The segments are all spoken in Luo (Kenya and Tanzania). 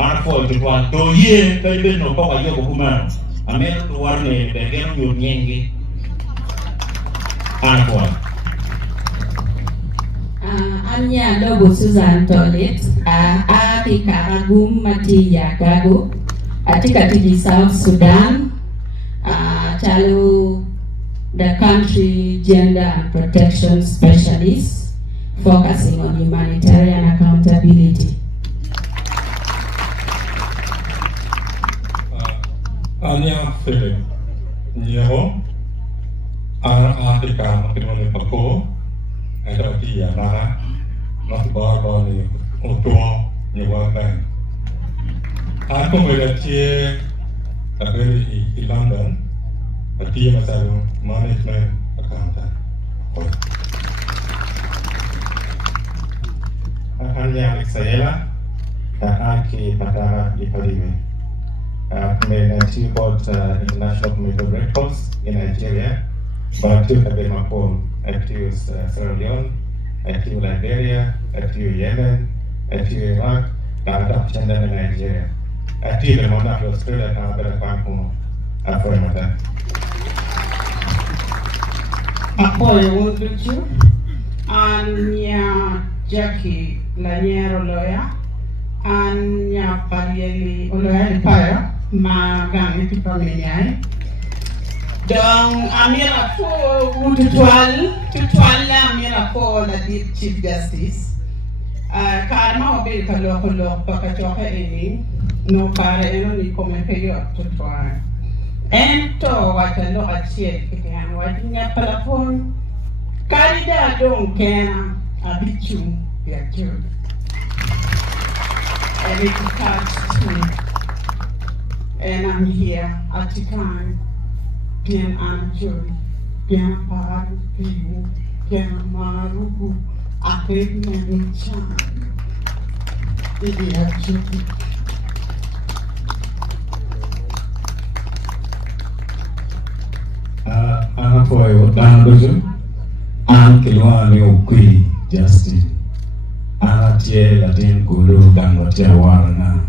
anafo kitwa to ye kaibe no kwa yo kuma amero to warne begeno yo nyenge anafo anya dogo Susan Tolet ati Karagum mati ya gago atika tiji South Sudan chalo the country gender and protection specialist focusing on humanitarian accountability. Anya Philip Nyeho Africa Makimone Pako ada dia mana nak bawa ni untuk nyewakan. Aku berada di London, dia macam management accountant. Anya Alexayela, aki pada di Paris. Mengenai about international community records in Nigeria, Bantu Kabemapol, active Sierra Leone, active Liberia, active Yemen, active Iraq, dan ada China dan Nigeria. Active dalam mana Australia dan ada kampung Afghanistan. Apoyo wudhuchu anya Jackie Lanyero Loya anya Parieli Oloya Payo magang itu pamenyai dong amira po tutual la amira po la Chief Justice karma obil kalo pakachoka ini no para eno ni komete yo tutual ento watalo achiel kitan watinya palafon karida dong kena abichu ya killed and it touched me and I'm here at the time bien anjur bien paru piu bien marugu akhir menchan ini aja Anapoyo Dandojo Ankilwani Okui Justin Anatie Latin Guru Dangotia Warana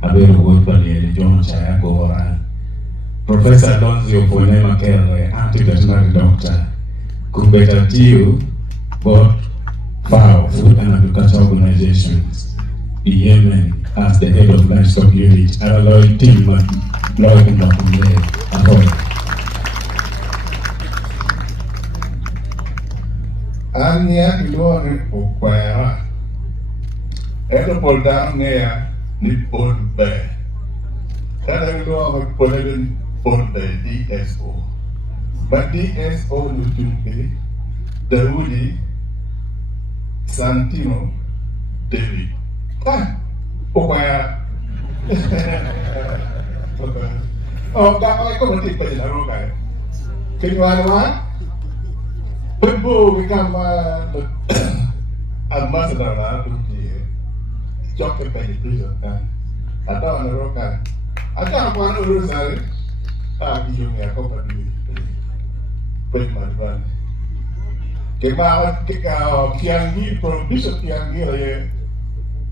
Abel Wopali John Chaya Goran Professor Lonzio Ponema Kerre anti-veterinary doctor Kumbeta Tiu board FAO Food and Agriculture Organizations Yemen as the head of livestock unit Lloyd Tim Lloyd Mbakumle Acoli. Ania Ilone Okwara Edo Poldania Nippon Bay Kada Ilone Poldania DSO But DSO Nutumbe Daudi Santino David Okwara Oh, gak ko nanti pa din laro kayo. Kinuha naman? Pagbo, ikaw ambassador na tuji. Joke pa din prison kan. Ada ang laro kan. Ada ako ano urusari. Iyo nga ako pa din. Pagmadban. Kaya kiangi, probiso kiangi ay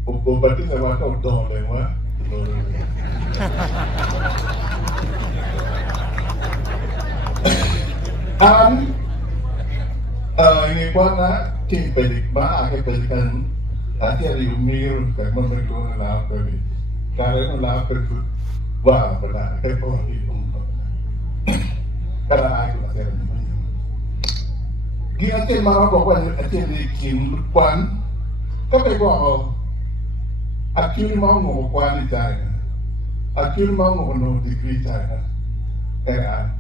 ubati na waka utong lewa. Ini kuana king pedik ba ake pedikan ati ada umir kag memberlo na laap kami kare no laap kag wa pala kay po kala ay ko na gi ate mara ko kwa ate di kim kwan kape ko ako akiri mau ngo kwa ni tai akiri mau ngo no degree tai era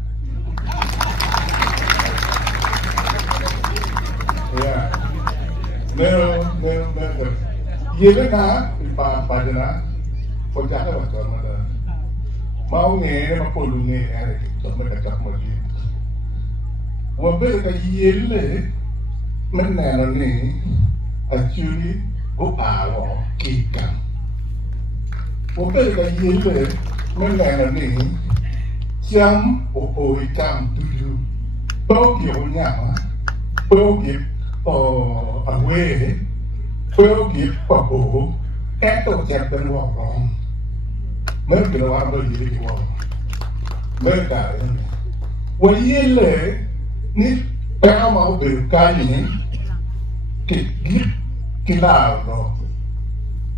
ya Nero Yele na pa dina ko jaka wa to mada mau nge ma polu nge ere to ma ka kap mo di wo be ka yele men na no ni actually go aro kika wo be ka yele men na no ni jam o itam tuju bao ki o nya bao ki away, well, give Papa, and to get them walk wrong. Mer ke wa ba yiri ki wa. Mer ka ne. Wa yele ni pa ma be ka ni ki la no.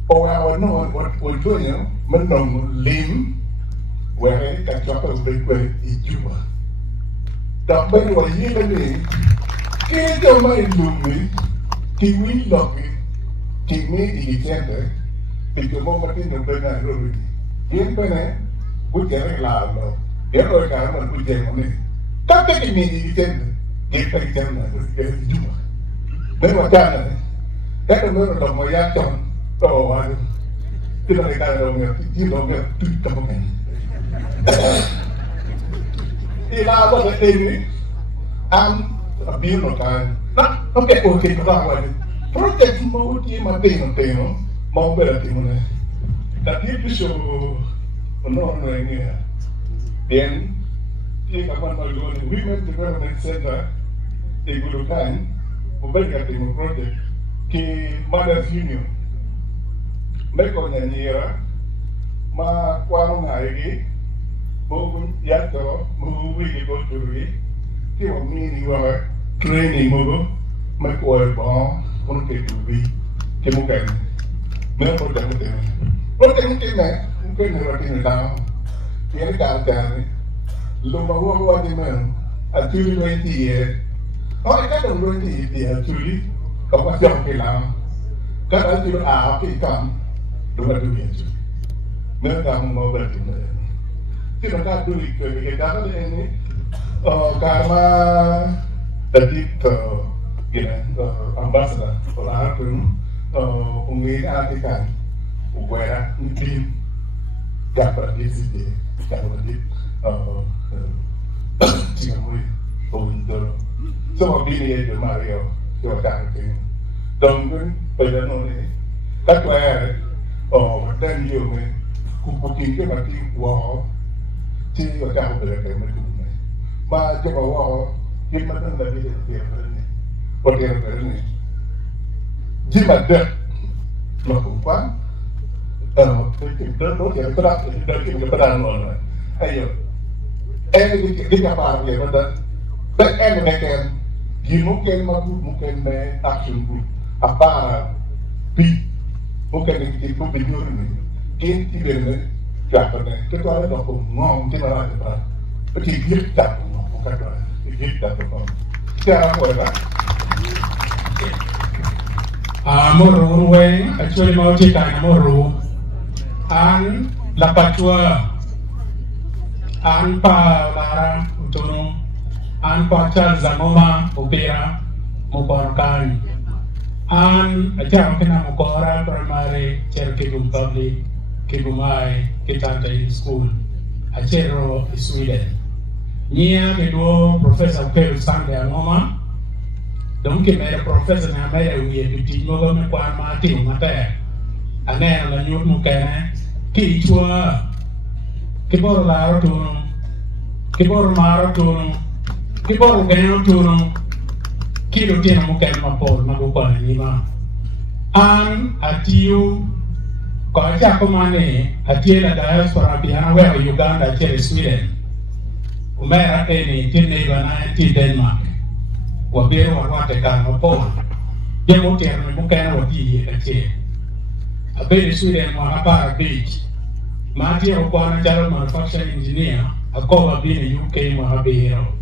O wa no wa do ni men no lim where ka cha pa be ko I juba. Da ba wa yele ni ke to ma lumi ki wi lo ki mi I gente perché mo mattina non per nada loro ien bene buttare la no e allora cara ma buttare ne tanto che mi dicendo che per chiamare perché giù per guardare e loro lo moia ton to va ti non è caro mio ti lo mio tutto come e la cosa è che abbiamo kan ok cosa guarda progetti mo ti mattino mau berarti mana? Tapi itu no ini ya. Dan di kapan malu ni Women Development Center di Bulukan, memberkati project ke Mothers Union. Mereka nyanyiara, ma kuang hari mau jatuh, mau pergi berturi, tiap minggu ni training mau, mereka orang untuk keturi, kemudian Mer project ni mungkin roti ni dah ini kan lumba huwa di mer actually 20 years oh I don't 20 years actually kau masih ok lah kan actually ok kan 2 years mer kamu mau berarti mer kita kan dulu kita kan ini karena tadi gini ambassador orang pun ungin artikan uwera ndim dapat disini dapat di Singapura untuk semua bini itu Mario siapa kan dongeng pada noni tak kaya dan dia me kupukin ke mati wah siapa kan berada di mana macam wah kita mana lagi dia ni boleh ni jika ada melakukan dan yang berat dari kebenaran orang, ayo, di kapal dia pada, mereka mungkin action group, apa, mungkin itu video ini, kita ini, siapa ni, kita ada doktor ngom, kita ada apa, kita bukan kita tu, siapa orang. Moro weng actually mau cakap moro an lapatua an pa lara utono an pa chal zamoma opera mokorkan an ajar kena mokora primary cerkigum public kigumai kitanta in school achero Sweden nia kedua professor Pel Sande ngoma donc mere professeur na mere wiye biti mogo me kwa mati mate ane la nyut mu kene ki chua ki bor la to ki bor maro to ki bor geno to ki do tena mu kene ma pol ma ko ni ma an atiu ko ja ko mane atiela diaspora biana we Uganda chere Sweden umera eni tinne bana ti Denmark wabero warwate kama po demo terme mukana wati kache abere Sweden mo hapa beach mati o kwana jalo manufacturing engineer akoba bine UK mo habero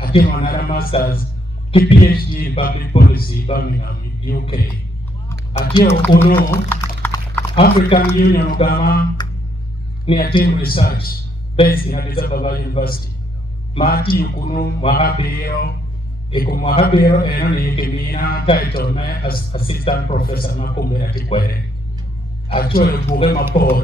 ati mo na masters ki PhD in public policy Birmingham UK ati o kono African Union Ugama ni team research based in Addis Ababa University mati kuno mo habero Eko habero ni kemina title na assistant professor makumbe atikwere actually buge mapol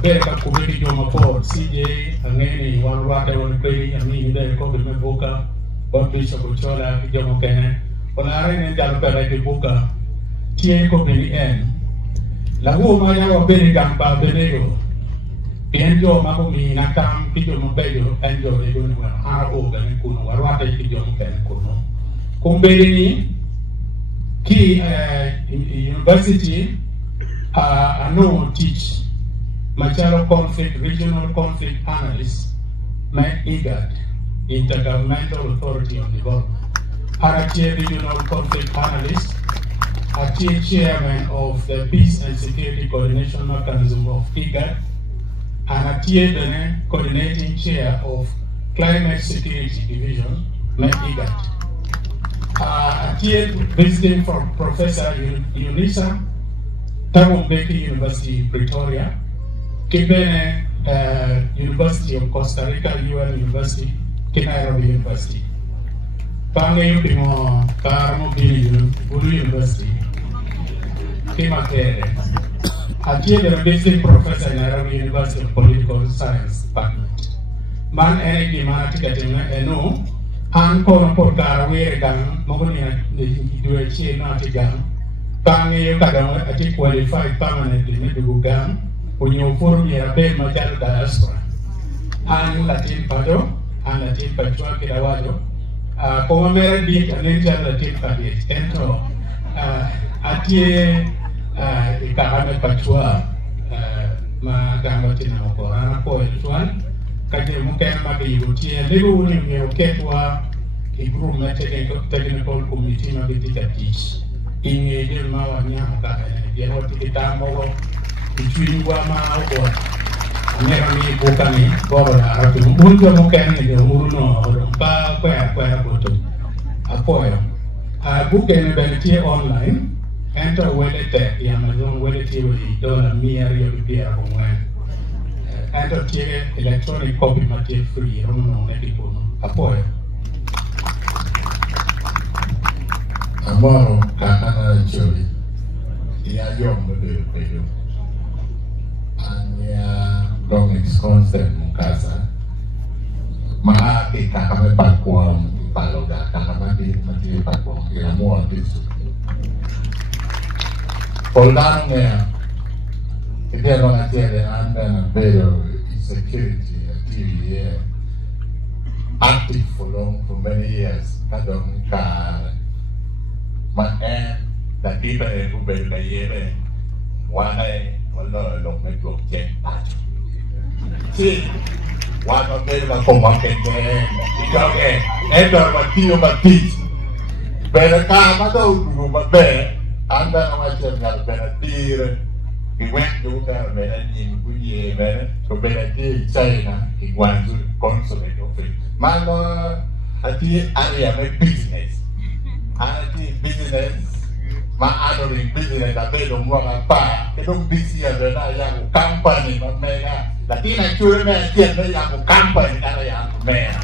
bere ka kubeki jo mapol CJ angeni wan wate won kweli amini de ko be boka bobi so chola jo mokene ona are ne jalo pere ke boka tie ko be en la wo ma ya wa bere gamba benego Enjo mako mi nakam kijo mbejo enjo ego ni wana ara oga ni kuno warwata kijo mpene kuno kumbele ni ki university no teach Machalo conflict, regional conflict analyst, my IGAD, Intergovernmental Authority on Development. Aratie regional conflict analyst, Aratie chairman of the Peace and Security Coordination Mechanism of IGAD, and Aratie the coordinating chair of Climate Security Division, my IGAD. Aratie visiting from Professor Unisa, Tabombeki University, Pretoria, Kibene University of Costa Rica, UN University, Nairobi University. Pange yupimo Karamo Bulu University, Kimatere. Atie the visiting professor in Nairobi University of Political Science Department. Man energy manatikatina eno, an kono por karawere gang, mogoni duechi nati gang. Pange yukadamo ati qualified permanently nedugu gang. Unyo forum ya be majal diaspora. An Latin pado, an Latin pachua kirawajo. Como mera di alenja Latin padi. Ento atie ikahame pachua ma gangoti na mokora ko eltuan. Kaje mukena magibutie lego uni meketwa igroup na technical committee na bitika teach. Inge de mawa nyama ka ya hoti kitamo Ichua Mago, American Bocani, Bora, Bunga Mocani, the Uruno, Rompa, Quaya Bottom, a poem. A book and ability online, enter Wedette, the Amazon Wedette with $1 mere repair from when. Enter tier electronic copy material free, Roman Medicono, a poem. Amaro, Kakana, Chili, the Ayom, the Anya Dominic Constant Mukasa Mahaki Kakame Pakwam Paloga Kakamati Mati Pakwam Yamuan Disu Poldano Mea if you don't attend the under better security TV active for many years Kadong Ka Man the people who be the year one Wala long may go check that. See, one of them are from one again. Ikaw enter matiyo matis. Pero kama daw dugo be, anda na wacha na benatir. Iwent do ka benatin kuye ben, ko benatir China, igwanzu consulate office. Mano ati area may business. Ati business. Ma-honoring business na pero mga pa itong business na yung company na mega Latina chure na tiyan na yung company na yung mega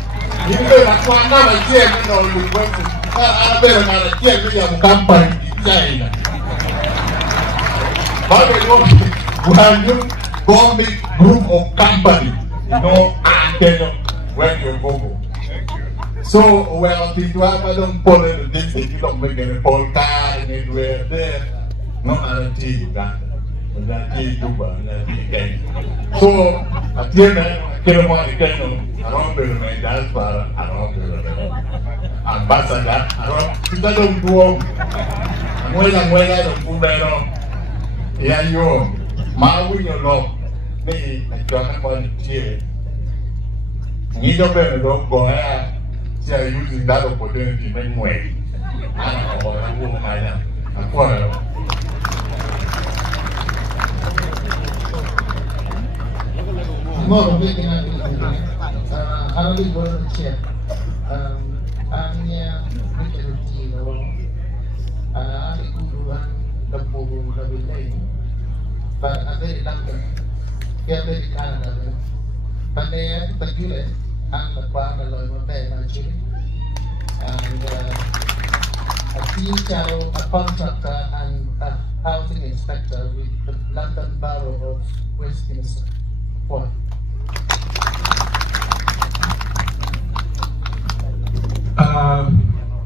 hindi ko nakuha na may tiyan na yung website na pero na tiyan na yung company in China bakit yung bombing group of company when you go so, well, I don't pull it this thing, you don't make any polka anywhere there. No, I don't see Uganda. So, at the end, I don't want to get around the main dance bar, around the ambassador, around, I don't do I'm waiting, I don't put that on. Yeah, you, my window law, me, I don't want to hear. You don't go ahead. Are using that opportunity to make money. I don't know what I will find out. I'm quite a more making I don't think we're going to share. I'm here with the routine. I think we run the mobile lane. But I'm very lucky. They're very Canada. But they have to do it. And the Kwame Loyma Bay, actually. And a teacher, a contractor, and a housing inspector with the London Borough of Westminster. What?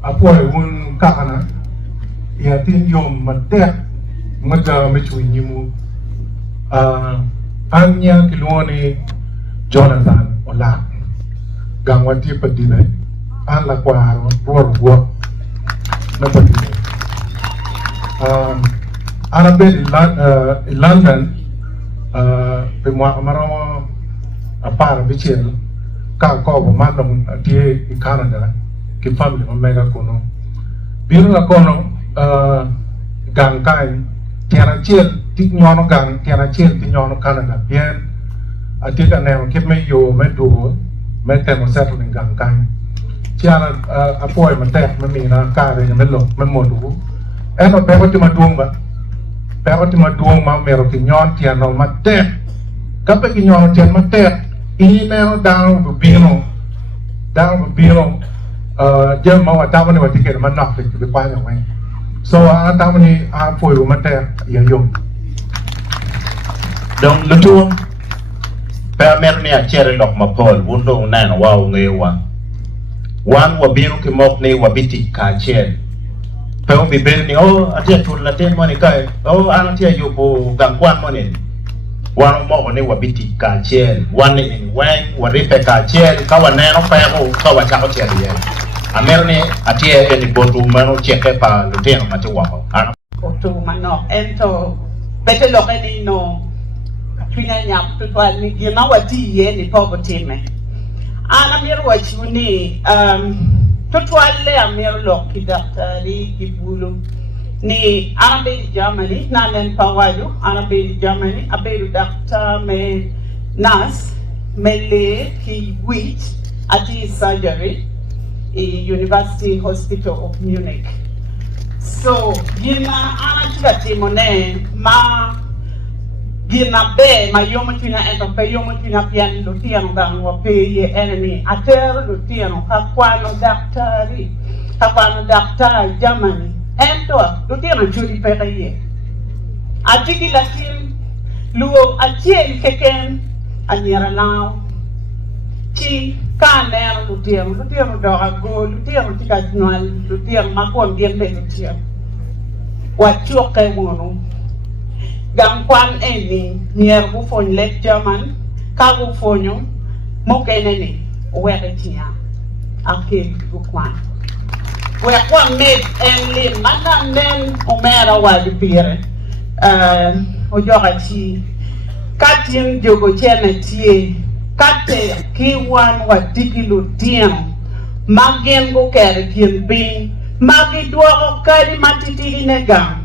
Apoy un kakana ya tin yom matek maga mechu nyimu anya kiloni Jonathan Ola gangwati padine an la kwaro borgo na padine arabe in London pe mo amaro apar bichel ka ko bo mandom tie i Canada ki family mo mega kono biru la kono gang kai tiara chiel ti nyono gang tiara chiel ti nyono Canada bien atika ne ke me yo me do me temo settle in gang kai tiara apoy ma tek me mi na ka re me lo me mo do eno pe ko ti ma duong ba pe ko ti ma duong ma me ro ki nyon tiano ma tek ka pe ki nyono tian ma tek ini neno down bubino jam mau tahu ni waktu kita mana nak kita banyak ni so tahu ni apa yang mana yang yung dong lutu pemer ni achere lok mapol wundo nana wao ngewa wan wabiru kimok ni wabiti kachen peu biber ni oh atia tulla ten moni kai oh anatia yubo gangkwan moni wan mo ni wabiti kachen wan ni wen waripe kachen kawa neno pego kawa chako tiadi amer ni atie ni botu mano cheke pa luteno mati wako ana botu mano ento bete loke ni no twina nyap tutwa ni gina wati ye ni poverty me ana mir wachuni tutwa le amir loki daktari kibulu ni ana be Germany na len pawaju ana be Germany abe doctor me nas me le ki wit ati surgery University Hospital of Munich. So, gina ana tiga timone ma gina be ma yomo tina ento pe yomo tina pian lo tiano gang wa pe ye enemy ater lo tiano kakwano daktari Germany ento lo tiano juri pe ye atiki lakin luo achie keken anyara lao chi kaner lutiang doa go lutiang tika nual lutiang makon bien be lutiang wachuk kay mono gangkwan eni nier bu fon lek German ka bu fonyo mo keneni wele tia akel bu kwan we kwan med enli manan nen omera wadi pire o joga chi katin jogo chena tie kate kiwan watiki lutiang magen go kere kien bin magi duogo kadi matiti nega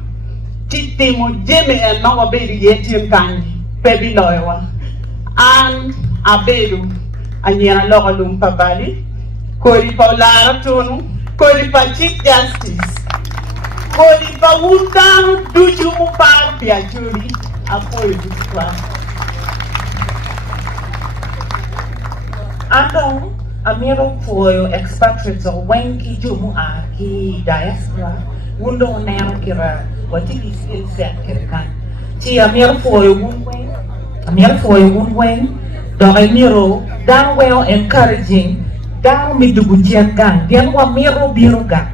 titi mo jeme en no wabedi yetien kanyi pebi loewa an abedu anyera logo lumpa bali kori paulara tonu kori pa chief justice kori pa wundanu duju mu par pia juri apoy dukwa Ano amiro foyo expatriates o wenki jumu a ki diaspora wundo nero kira watiki skill set kirkan ti amiro foyo wunwen do amiro down well encouraging down midugu jian gang dian wa miro biro gang